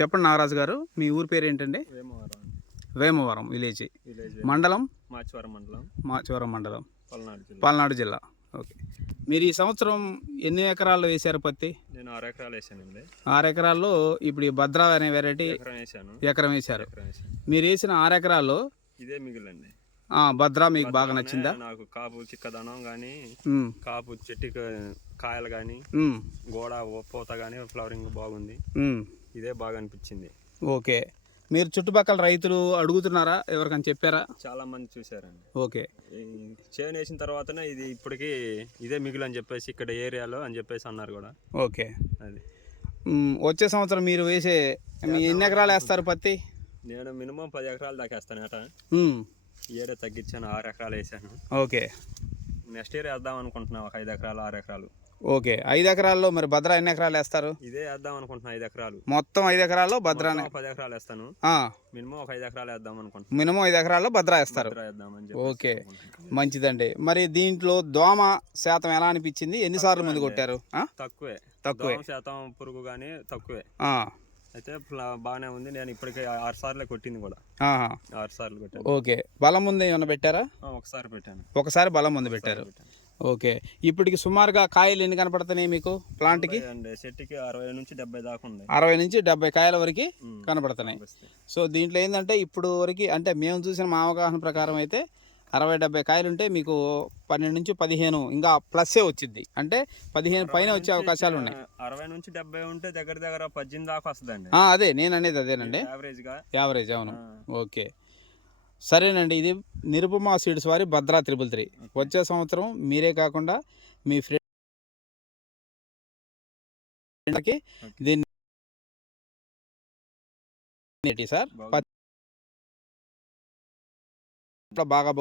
చెప్పండి నాగరాజు గారు, మీ ఊరి పేరు ఏంటండి? వేమవరం. వేమవరం విలేజ్. మండలం మాచవరం మండలం, పల్నాడు జిల్లా. ఓకే. మీరు ఈ సంవత్సరం ఎన్ని ఎకరాల్లో వేశారు పత్తి? నేను 6 ఎకరాలు వేసానండి. 6 ఎకరాల్లో ఇప్పుడు ఈ భద్రా అనే వెరైటీ ఎకరం వేశారు. మీరు వేసిన 6 ఎకరాల్లో ఇదే మిగిలండి. భద్రా మీకు బాగా నచ్చిందా? నాకు కాపు చిక్కదనం కానీ, కాపు చెట్టుకి కాయలు కానీ, గోడ పూత కానీ, ఫ్లవరింగ్ బాగుంది. ఇదే బాగా అనిపించింది. ఓకే. మీరు చుట్టుపక్కల రైతులు అడుగుతున్నారా, ఎవరికైనా చెప్పారా? చాలా మంది చూసారండి. ఓకే. చేను వేసిన తర్వాతనే ఇది ఇప్పటికీ ఇదే మిగులు అని చెప్పేసి ఇక్కడ ఏరియాలో అని చెప్పేసి అన్నారు కూడా. ఓకే. అది వచ్చే సంవత్సరం మీరు వేసే ఎన్ని ఎకరాలు వేస్తారు పత్తి? నేను మినిమం 10 ఎకరాలు దాకా వేస్తానట. ఈ ఏరియా తగ్గించాను, 6 ఎకరాలు వేసాను. ఓకే. నెక్స్ట్ ఇయర్ వేద్దాం అనుకుంటున్నాను, 5 ఎకరాలు 6 ఎకరాలు. ఓకే. 5 ఎకరాల్లో మరి భద్రా ఎన్ని ఎకరాలు వేస్తారు? ఇదే వేద్దాం అనుకుంటున్నా, 5 ఎకరాలు. మొత్తం 5 ఎకరాల్లో భద్రా 10 ఎకరాలు వేస్తాను. మినిమం 5 ఎకరాలు వేద్దాం అనుకుంటున్నాను. మినిమం 5 ఎకరాల్లో భద్రా వేస్తారు. ఓకే, మంచిదండి. మరి దీంట్లో దోమ శాతం ఎలా అనిపించింది? ఎన్నిసార్లు మందు కొట్టారు? తక్కువే శాతం, పురుగు కానీ తక్కువే. అయితే బాగానే ఉంది. నేను ఇప్పటికే 6 సార్లు కొట్టింది కూడా. 6 సార్లు కొట్టాను. ఓకే. బలం ముందు ఏమైనా పెట్టారా? ఒకసారి పెట్టాను. ఒకసారి బలం ముందు పెట్టారు. ఓకే. ఇప్పటికి సుమారుగా కాయలు ఎన్ని కనపడుతున్నాయి మీకు ప్లాంట్కి? చెట్టుకి 60 నుంచి 70 దాకా ఉన్నాయి. 60 నుంచి 70 కాయల వరకు కనపడుతున్నాయి. సో దీంట్లో ఏంటంటే ఇప్పుడు వరకు అంటే మేము చూసిన మా అవగాహన ప్రకారం అయితే 60-70 కాయలు ఉంటే మీకు 12 నుంచి 15 ఇంకా ప్లస్సే వచ్చింది. అంటే 15 పైన వచ్చే అవకాశాలు ఉన్నాయి. 60 నుంచి 70 ఉంటే దగ్గర 18 దాకా వస్తుందండి. అదే నేను అనేది, అదేనండి, యావరేజ్. అవును. ఓకే, సరేనండి. ఇది నిరుపమా సీడ్స్ వారి భద్రా 333. వచ్చే సంవత్సరం మీరే కాకుండా మీ ఫ్రెండ్కి దీన్ని సార్ బాగా